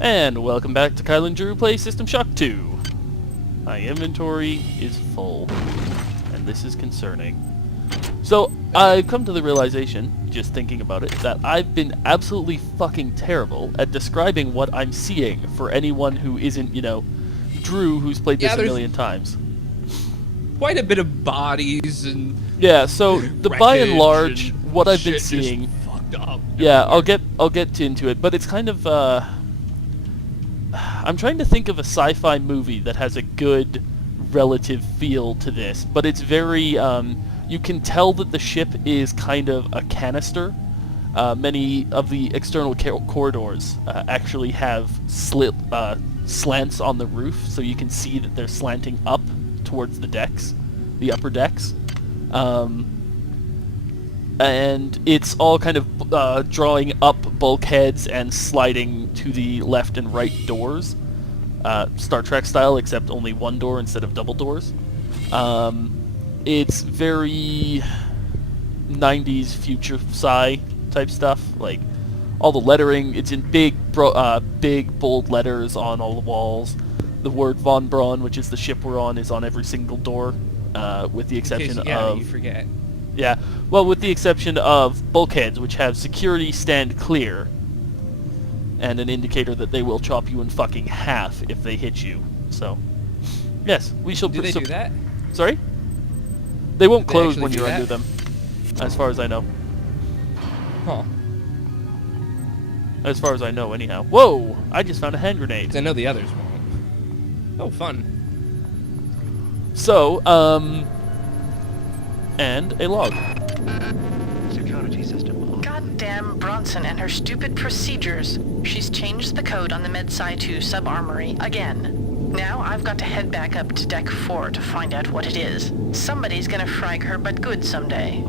And welcome back to Kyle and Drew Play System Shock 2. My inventory is full, and this is concerning. So, I've come to the realization, just thinking about it, that I've been absolutely fucking terrible at describing what I'm seeing for anyone who isn't, you know, Drew, who's played this a million times. Quite a bit of bodies and yeah, so by and large, what I've been seeing, yeah, I'll get into it, but it's kind of I'm trying to think of a sci-fi movie that has a good relative feel to this, but it's very you can tell that the ship is kind of a canister. Many of the external corridors actually have slants on the roof, so you can see that they're slanting up towards the decks, the upper decks. And it's all kind of drawing up bulkheads and sliding to the left and right doors. Star Trek style, except only one door instead of double doors. It's very 90s future sci type stuff. Like, all the lettering, it's in big bold letters on all the walls. The word Von Braun, which is the ship we're on, is on every single door, with the exception of... you forget. Yeah, well, with the exception of bulkheads, which have security stand clear, and an indicator that they will chop you in fucking half if they hit you. So, yes, we shall... Do they do that? Sorry? They won't close when you're under them, as far as I know. Huh. As far as I know, anyhow. Whoa! I just found a hand grenade. I know the others won't. Oh, fun. So, and a log. Security system. Goddamn Bronson and her stupid procedures. She's changed the code on the Medsci 2 sub-armory again. Now I've got to head back up to Deck 4 to find out what it is. Somebody's gonna frag her but good someday.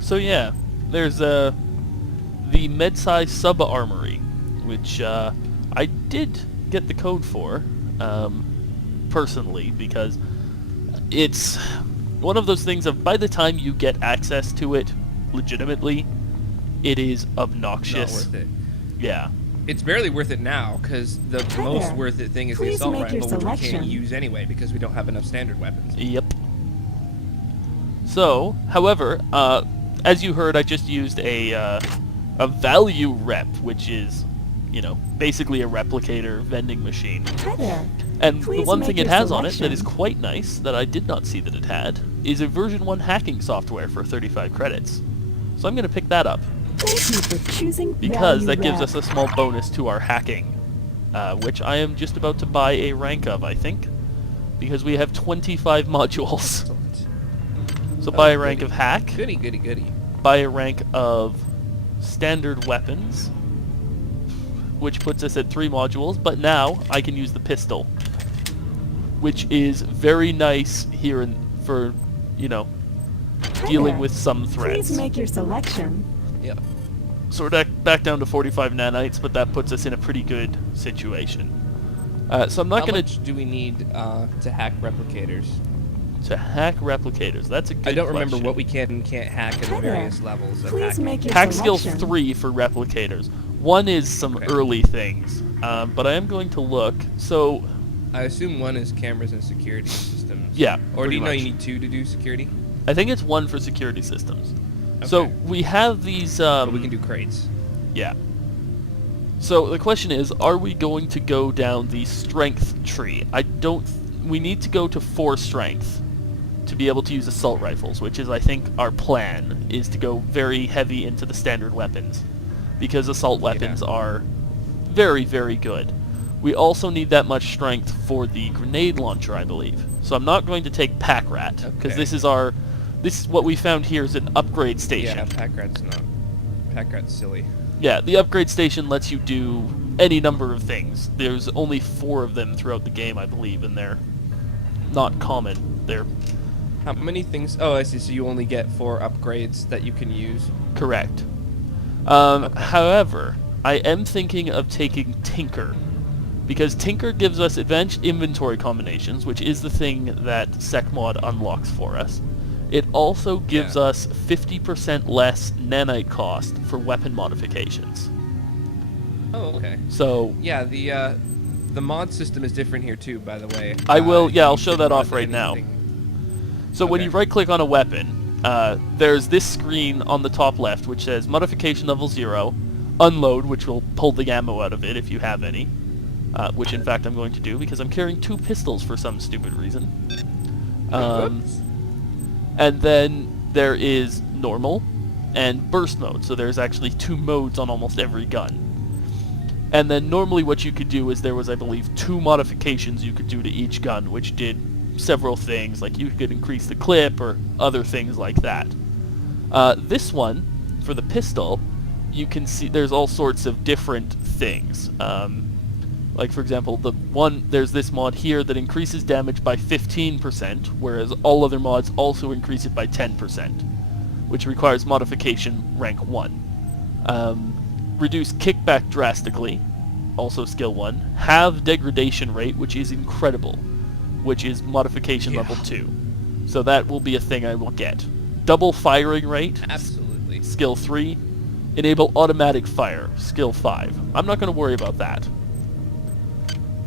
So yeah, there's the Medsci sub-armory, which I did get the code for, personally, because it's one of those things of by the time you get access to it legitimately, it is obnoxious. Not worth it. Yeah. It's barely worth it now, because the most worth it thing is the assault rifle, which we can't use anyway because we don't have enough standard weapons. Yep. So, however, as you heard, I just used a value rep, which is, you know, basically a replicator vending machine. Hi there. And the one thing it has on it that is quite nice, that I did not see that it had, is a version 1 hacking software for 35 credits. So I'm going to pick that up. Thank you for choosing because that gives us a small bonus to our hacking, which I am just about to buy a rank of, I think, because we have 25 modules. So buy a rank of hack. Goody, goody, goody. Buy a rank of standard weapons, which puts us at 3 modules, but now I can use the pistol, which is very nice here for, you know, dealing with some threats. Please make your selection. Yep. So we're back down to 45 nanites, but that puts us in a pretty good situation. So I'm not going to... How much do we need to hack replicators? To hack replicators, that's a good question. I don't remember what we can and can't hack at the various levels of hacking. Hack skills 3 for replicators. 1 is some early things, but I am going to look. So I assume 1 is cameras and security systems. Yeah. Or do you know you need 2 to do security? I think it's 1 for security systems. Okay. So we have these... but we can do crates. Yeah. So the question is, are we going to go down the strength tree? We need to go to 4 strength to be able to use assault rifles, which is, I think, our plan, is to go very heavy into the standard weapons, because assault weapons are very, very good. We also need that much strength for the grenade launcher, I believe. So I'm not going to take Pack Rat, because this is what we found here is an upgrade station. Yeah, Pack Rat's silly. Yeah, the upgrade station lets you do any number of things. There's only 4 of them throughout the game, I believe, and they're not common. They're... How many things... Oh, I see. So you only get 4 upgrades that you can use? Correct. However, I am thinking of taking Tinker, because Tinker gives us advanced inventory combinations, which is the thing that SecMod unlocks for us. It also gives us 50% less nanite cost for weapon modifications. Oh, okay. So yeah, the mod system is different here too, by the way. I will. Yeah, I'll you show can that mod off right now. anything. So when Okay. you right-click on a weapon, there's this screen on the top left which says Modification Level 0, Unload, which will pull the ammo out of it if you have any, which in fact I'm going to do because I'm carrying 2 pistols for some stupid reason. And then there is Normal and Burst Mode, so there's actually 2 modes on almost every gun. And then normally what you could do is there was, I believe, 2 modifications you could do to each gun, which did several things, like you could increase the clip or other things like that. This one, for the pistol, you can see there's all sorts of different things. Like for example, there's this mod here that increases damage by 15%, whereas all other mods also increase it by 10%, which requires modification rank 1. Reduce kickback drastically, also skill 1. Halve degradation rate, which is incredible, which is modification level 2. So that will be a thing I will get. Double firing rate, Absolutely. skill 3. Enable automatic fire, skill 5. I'm not going to worry about that.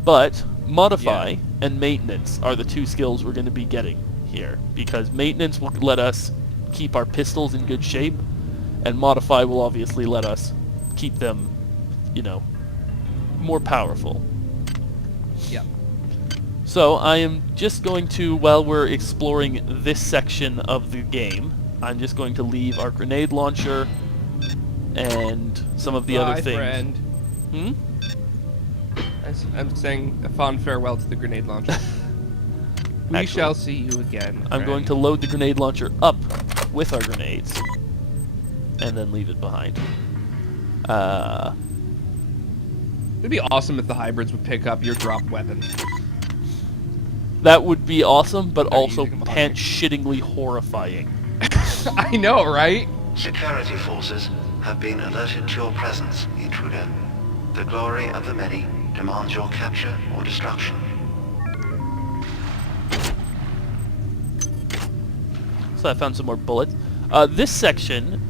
But modify and maintenance are the 2 skills we're going to be getting here, because maintenance will let us keep our pistols in good shape, and modify will obviously let us keep them, you know, more powerful. Yep. So I am just going to, while we're exploring this section of the game, I'm just going to leave our grenade launcher and some of the other things. Friend. Hmm? I'm saying a fond farewell to the grenade launcher. We Actually, shall see you again. I'm going to load the grenade launcher up with our grenades and then leave it behind. It'd be awesome if the hybrids would pick up your drop weapon. That would be awesome, but Are you also using them behind pants-shittingly horrifying. I know, right? Security forces have been alerted to your presence, intruder. The glory of the many demands your capture or destruction. So I found some more bullets. This section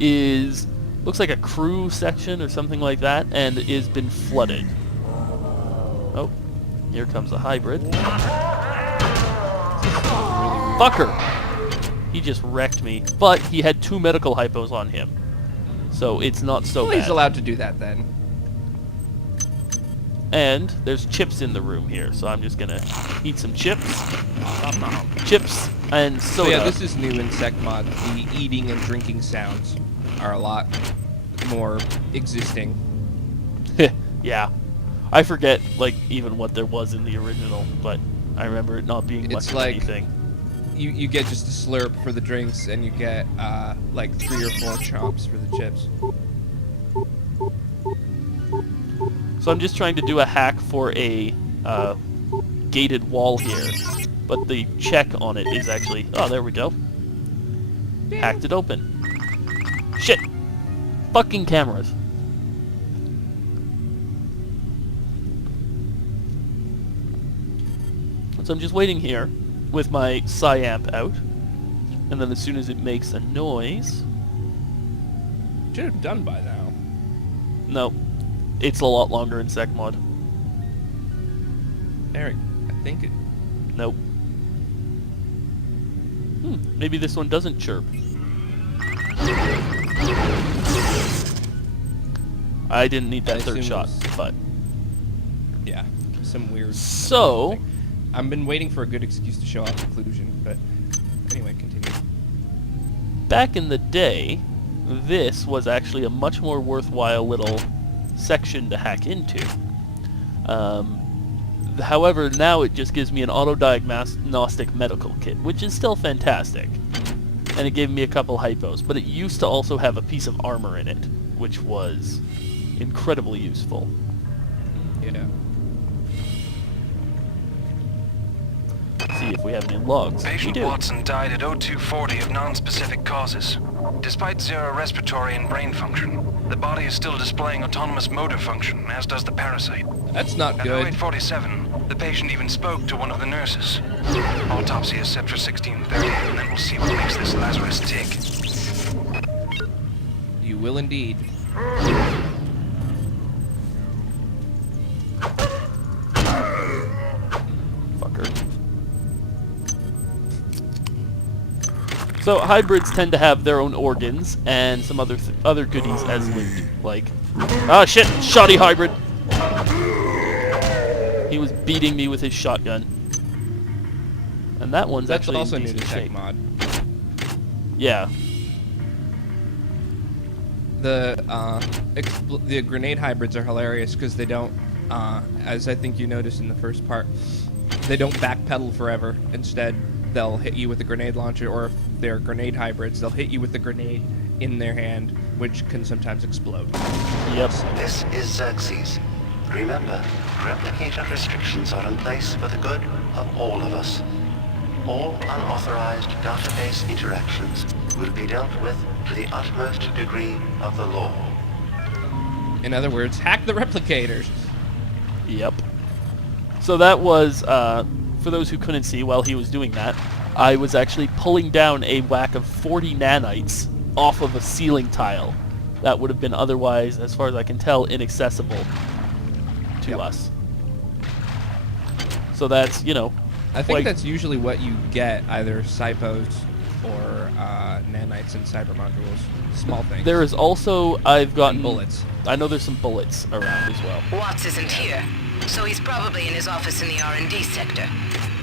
looks like a crew section or something like that, and is been flooded. Oh, here comes a hybrid. Fucker! He just wrecked me, but he had 2 medical hypos on him, so it's not so Well, bad. he's allowed to do that then. And there's chips in the room here, so I'm just gonna eat some chips. Chips and So soda. yeah, this is new in Sec Mod. The eating and drinking sounds are a lot more existing. Yeah. I forget, like, even what there was in the original, but I remember it not being much It's of like- anything. You get just a slurp for the drinks, and you get like 3 or 4 chomps for the chips. So I'm just trying to do a hack for a gated wall here, but the check on it is actually... Oh, there we go. Hacked it open. Shit! Fucking cameras. So I'm just waiting here with my Psyamp out, and then as soon as it makes a noise... Should have done by now. No. It's a lot longer in Sec Mod. Eric, I think it... Nope. Maybe this one doesn't chirp. I didn't need that I third assume shot, it was- but... Yeah, some weird... So... thing. I've been waiting for a good excuse to show off conclusion, but anyway, continue. Back in the day, this was actually a much more worthwhile little section to hack into. However, now it just gives me an auto-diagnostic medical kit, which is still fantastic. And it gave me a couple hypos, but it used to also have a piece of armor in it, which was incredibly useful. Yeah. See if we have any logs. We Patient do. Watson died at 0240 of non-specific causes. Despite 0 respiratory and brain function, the body is still displaying autonomous motor function, as does the parasite. That's not At good. 0847, the patient even spoke to one of the nurses. Autopsy is set for 1630, and then we'll see what makes this Lazarus tick. You will indeed. So hybrids tend to have their own organs and some other goodies as loot, like shit, shoddy hybrid. He was beating me with his shotgun, and that one's That's actually also in new to decent tech shape. mod. Yeah, The grenade hybrids are hilarious because they don't, as I think you noticed in the first part, they don't backpedal forever. Instead, they'll hit you with a grenade launcher, or if they're grenade hybrids, they'll hit you with the grenade in their hand, which can sometimes explode. yep. This is Xerxes. Remember, replicator restrictions are in place for the good of all of us. All unauthorized database interactions will be dealt with to the utmost degree of the law. In other words, hack the replicators. Yep. So that was, for those who couldn't see while he was doing that, I was actually pulling down a whack of 40 nanites off of a ceiling tile that would have been otherwise, as far as I can tell, inaccessible to us. So that's, you know, I think like, that's usually what you get, either Cypos or nanites and cyber modules. Small things. there is also, I've gotten... And bullets. I know there's some bullets around as well. Watts isn't here, so he's probably in his office in the R&D sector.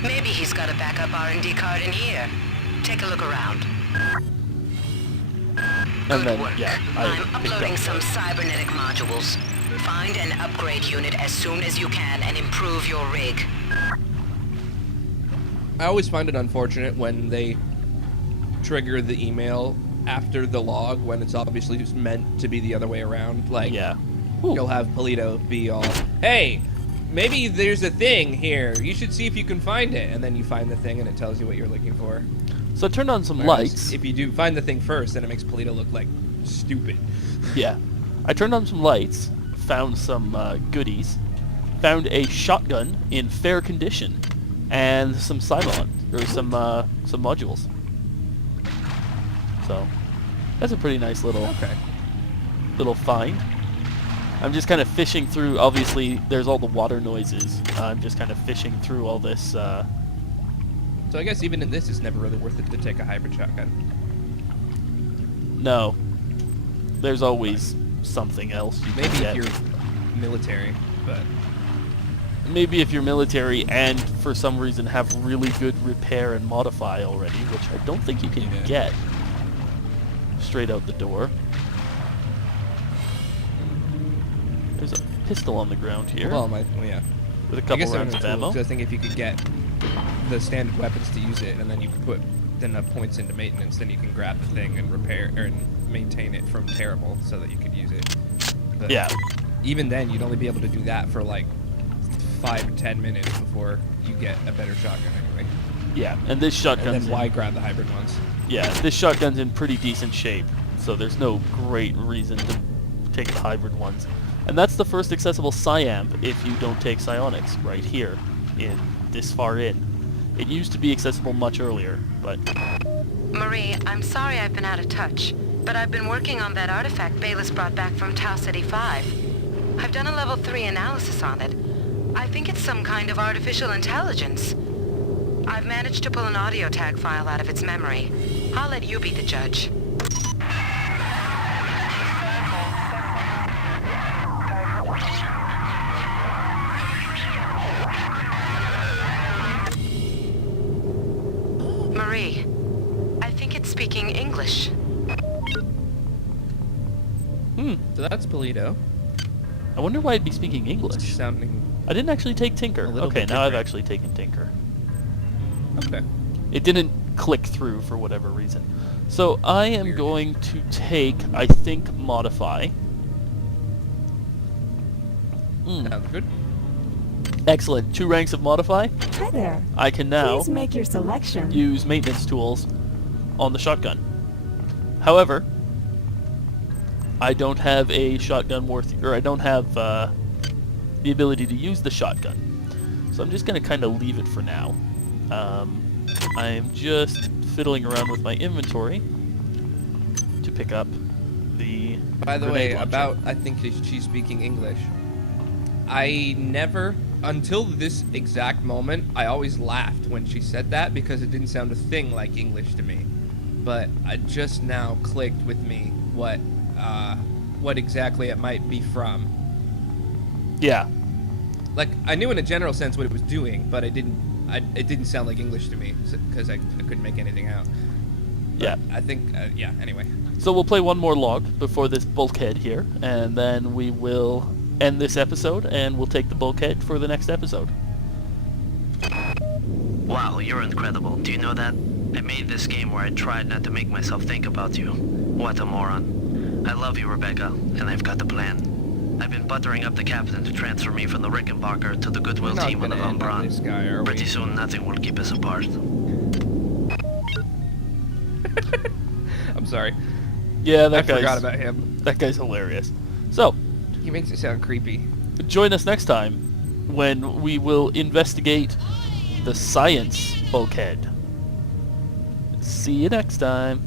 Maybe he's got a backup R&D card in here. Take a look around. And Good then, work. yeah, I'm picked uploading up some cybernetic modules. Find an upgrade unit as soon as you can and improve your rig. I always find it unfortunate when they trigger the email after the log, when it's obviously just meant to be the other way around. Like, Yeah. you'll have Polito be all, hey, maybe there's a thing here. You should see if you can find it. And then you find the thing and it tells you what you're looking for. So I turned on some Whereas lights. if you do find the thing first, then it makes Polito look like stupid. Yeah. I turned on some lights, found some goodies, found a shotgun in fair condition, and some Cylon, or some modules. So that's a pretty nice little find. I'm just kind of fishing through. Obviously, there's all the water noises. I'm just kind of fishing through all this. So I guess even in this, it's never really worth it to take a hybrid shotgun. No, there's always something else you Maybe can get. if you're military, but Maybe if you're military and for some reason have really good repair and modify already, which I don't think you can get straight out the door. There's a pistol on the ground here yeah. with a I couple guess rounds of ammo. I think if you could get the standard weapons to use it, and then you can put enough points into maintenance, then you can grab the thing and repair and maintain it from terrible, so that you could use it. But Yeah. even then, you'd only be able to do that for like 5 to 10 minutes before you get a better shotgun anyway. Yeah, and this And shotgun's then why grab the hybrid ones? yeah, this shotgun's in pretty decent shape, so there's no great reason to take the hybrid ones. And that's the first accessible Psyamp if you don't take psionics, right here, in this far in. It used to be accessible much earlier, but Marie, I'm sorry I've been out of touch, but I've been working on that artifact Bayless brought back from Tau City 5. I've done a level 3 analysis on it. I think it's some kind of artificial intelligence. I've managed to pull an audio tag file out of its memory. I'll let you be the judge. Marie, I think it's speaking English. So that's Polito. I wonder why it'd be speaking English. Sounding I didn't actually take Tinker. A little Okay, bit now I've different. actually taken Tinker. okay. It didn't click through for whatever reason. So I am Weird. going to take, I think, Modify. Sounds good. Excellent. 2 ranks of Modify. Hi there. I can now Please make your selection. use maintenance tools on the shotgun. However, I don't have a shotgun or I don't have the ability to use the shotgun. So I'm just going to kind of leave it for now. I am just fiddling around with my inventory to pick up the By the grenade way, launcher. about I think she's speaking English. I never, until this exact moment, I always laughed when she said that because it didn't sound a thing like English to me. but it just now clicked with me what exactly it might be from. Yeah. Like, I knew in a general sense what it was doing, but it didn't sound like English to me because I couldn't make anything out. But Yeah. I think, anyway. So we'll play one more log before this bulkhead here, and then we will end this episode, and we'll take the bulkhead for the next episode. Wow, you're incredible. Do you know that? I made this game where I tried not to make myself think about you. What a moron. I love you, Rebecca, and I've got the plan. I've been buttering up the captain to transfer me from the Rickenbacker to the Goodwill We're not team on the gonna Von end on Braun. this guy, are we? Pretty soon, nothing will keep us apart. I'm sorry. Yeah, I forgot about him. that guy's hilarious. So, He makes it sound creepy. join us next time when we will investigate the science bulkhead. See you next time.